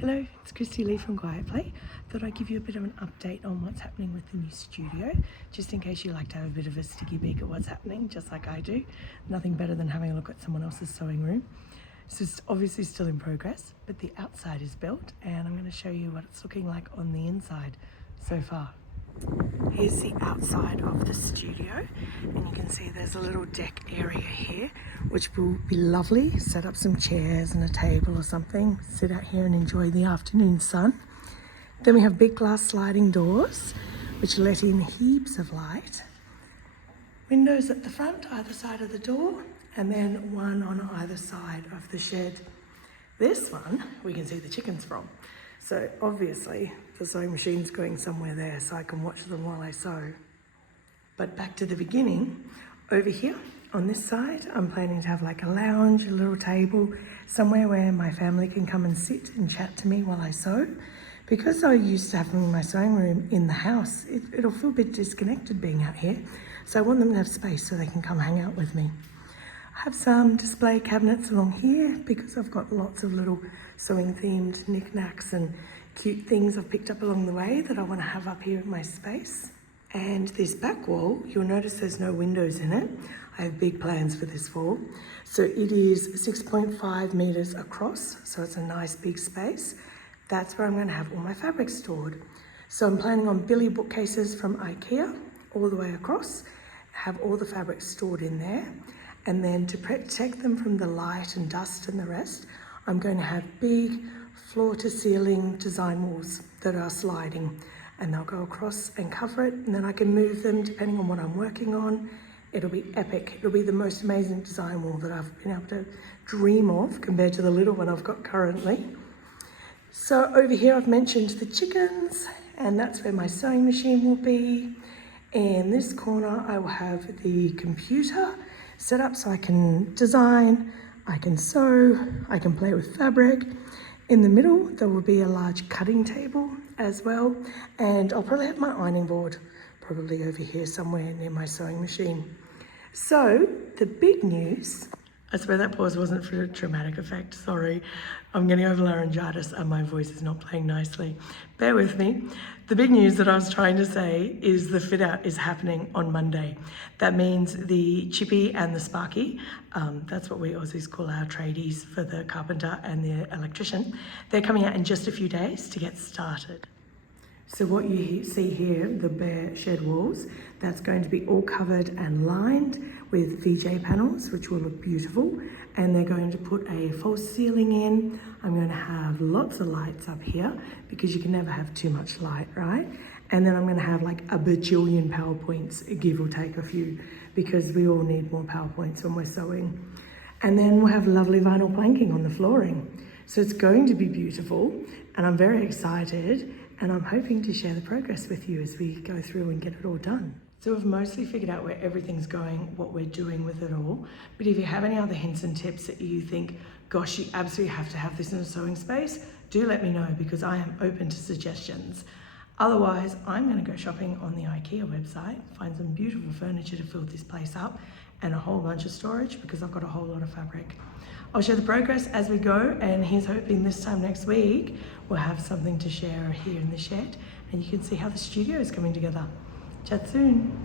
Hello, it's Christy Lee from Quiet Play. Thought I'd give you a bit of an update on what's happening with the new studio, just in case you like to have a bit of a sticky beak at what's happening, just like I do. Nothing better than having a look at someone else's sewing room. So it's obviously still in progress, but the outside is built, and I'm going to show you what it's looking like on the inside so far. Here's the outside of the studio, and you can see there's a little deck area here, which will be lovely. Set up some chairs and a table or something, sit out here and enjoy the afternoon sun. Then we have big glass sliding doors, which let in heaps of light. Windows at the front, either side of the door, and then one on either side of the shed. This one, we can see the chickens from. So obviously the sewing machine's going somewhere there so I can watch them while I sew. But back to the beginning, over here on this side, I'm planning to have like a lounge, a little table, somewhere where my family can come and sit and chat to me while I sew. Because I used to have my sewing room in the house, it'll feel a bit disconnected being out here. So I want them to have space so they can come hang out with me. I have some display cabinets along here because I've got lots of little sewing themed knickknacks and cute things I've picked up along the way that I want to have up here in my space. And this back wall, you'll notice there's no windows in it. I have big plans for this wall. So it is 6.5 meters across, so it's a nice big space. That's where I'm going to have all my fabric stored. So I'm planning on Billy bookcases from IKEA all the way across, have all the fabric stored in there. And then to protect them from the light and dust and the rest, I'm going to have big floor to ceiling design walls that are sliding, and they'll go across and cover it, and then I can move them depending on what I'm working on. It'll be epic. It'll be the most amazing design wall that I've been able to dream of compared to the little one I've got currently. So over here I've mentioned the chickens, and that's where my sewing machine will be. In this corner I will have the computer set up so I can design, I can sew, I can play with fabric. In the middle there will be a large cutting table as well, and I'll probably have my ironing board probably over here somewhere near my sewing machine. So the big news, I swear that pause wasn't for a dramatic effect, sorry. I'm getting over laryngitis and my voice is not playing nicely. Bear with me. The big news that I was trying to say is the fit out is happening on Monday. That means the chippy and the sparky, that's what we Aussies call our tradies for the carpenter and the electrician. They're coming out in just a few days to get started. So what you see here, the bare shed walls, that's going to be all covered and lined with VJ panels, which will look beautiful. And they're going to put a false ceiling in. I'm going to have lots of lights up here because you can never have too much light, right? And then I'm going to have like a bajillion PowerPoints, give or take a few, because we all need more PowerPoints when we're sewing. And then we'll have lovely vinyl planking on the flooring. So it's going to be beautiful, and I'm very excited. And I'm hoping to share the progress with you as we go through and get it all done. So we've mostly figured out where everything's going, what we're doing with it all. But if you have any other hints and tips that you think, gosh, you absolutely have to have this in a sewing space, do let me know, because I am open to suggestions. Otherwise, I'm going to go shopping on the IKEA website, find some beautiful furniture to fill this place up, and a whole bunch of storage because I've got a whole lot of fabric. I'll share the progress as we go, and here's hoping this time next week we'll have something to share here in the shed and you can see how the studio is coming together. Chat soon.